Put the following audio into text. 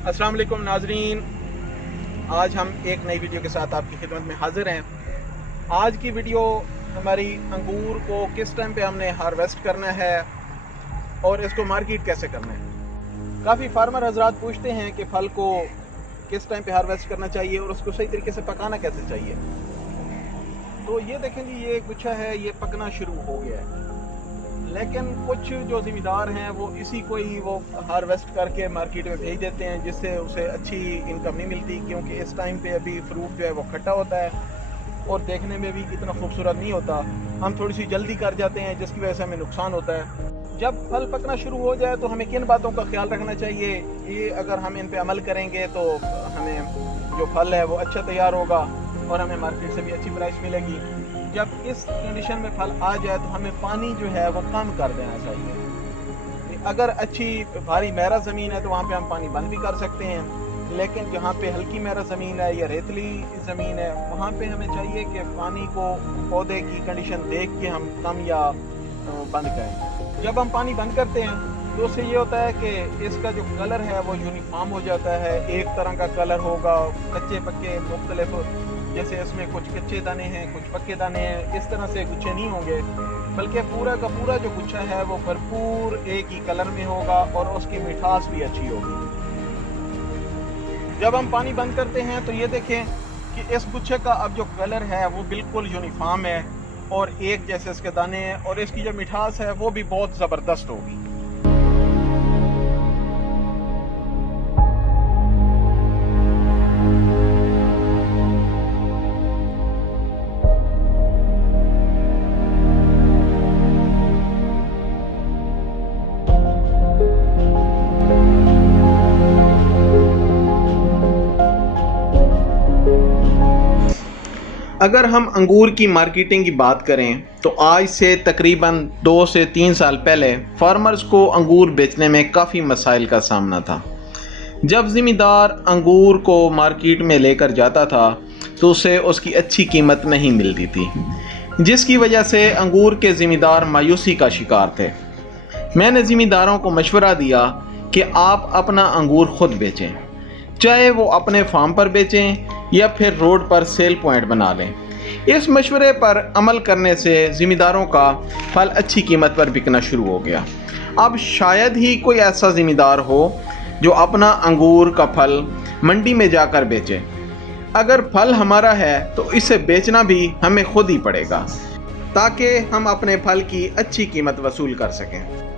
अस्सलाम वालेकुम नाजरीन, आज हम एक नई वीडियो के साथ आपकी खिदमत में हाजिर हैं। आज की वीडियो हमारी अंगूर को किस टाइम पे हमने हार्वेस्ट करना है और इसको मार्केट कैसे करना है। काफ़ी फार्मर हजरात पूछते हैं कि फल को किस टाइम पे हार्वेस्ट करना चाहिए और उसको सही तरीके से पकाना कैसे चाहिए। तो ये देखें जी, ये गुच्छा है, ये पकना शुरू हो गया है, लेकिन कुछ जो ज़िम्मेदार हैं वो इसी को ही वो हार्वेस्ट करके मार्केट में भेज देते हैं, जिससे उसे अच्छी इनकम नहीं मिलती, क्योंकि इस टाइम पे अभी फ्रूट जो है वो खट्टा होता है और देखने में भी इतना खूबसूरत नहीं होता। हम थोड़ी सी जल्दी कर जाते हैं, जिसकी वजह से हमें नुकसान होता है। जब फल पकना शुरू हो जाए तो हमें किन बातों का ख्याल रखना चाहिए, ये अगर हम इन पे अमल करेंगे तो हमें जो फल है वो अच्छा तैयार होगा और हमें मार्केट से भी अच्छी प्राइस मिलेगी। जब इस कंडीशन में फल आ जाए तो हमें पानी जो है वो कम कर देना चाहिए। अगर अच्छी भारी मेरा ज़मीन है तो वहाँ पे हम पानी बंद भी कर सकते हैं, लेकिन जहाँ पे हल्की मेरा ज़मीन है या रेतली ज़मीन है वहाँ पे हमें चाहिए कि पानी को पौधे की कंडीशन देख के हम कम या बंद करें। जब हम पानी बंद करते हैं तो उससे ये होता है कि इसका जो कलर है वो यूनिफॉर्म हो जाता है, एक तरह का कलर होगा, कच्चे पक्के मुख्तलिफ, जैसे इसमें कुछ कच्चे दाने हैं कुछ पक्के दाने हैं, इस तरह से गुच्छे नहीं होंगे, बल्कि पूरा का पूरा जो गुच्छा है वो भरपूर एक ही कलर में होगा और उसकी मिठास भी अच्छी होगी। जब हम पानी बंद करते हैं तो ये देखें कि इस गुच्छे का अब जो कलर है वो बिल्कुल यूनिफॉर्म है और एक जैसे इसके दाने हैं और इसकी जो मिठास है वो भी बहुत ज़बरदस्त होगी। अगर हम अंगूर की मार्केटिंग की बात करें तो आज से तकरीबन 2 से 3 साल पहले फार्मर्स को अंगूर बेचने में काफ़ी मसाइल का सामना था। जब ज़िम्मेदार अंगूर को मार्केट में लेकर जाता था तो उसे उसकी अच्छी कीमत नहीं मिलती थी, जिसकी वजह से अंगूर के ज़िम्मेदार मायूसी का शिकार थे। मैंने ज़िम्मेदारों को मशवरा दिया कि आप अपना अंगूर खुद बेचें, चाहे वो अपने फार्म पर बेचें या फिर रोड पर सेल पॉइंट बना लें। इस मशवरे पर अमल करने से ज़िम्मेदारों का फल अच्छी कीमत पर बिकना शुरू हो गया। अब शायद ही कोई ऐसा ज़िम्मेदार हो जो अपना अंगूर का फल मंडी में जाकर बेचे। अगर फल हमारा है तो इसे बेचना भी हमें खुद ही पड़ेगा, ताकि हम अपने फल की अच्छी कीमत वसूल कर सकें।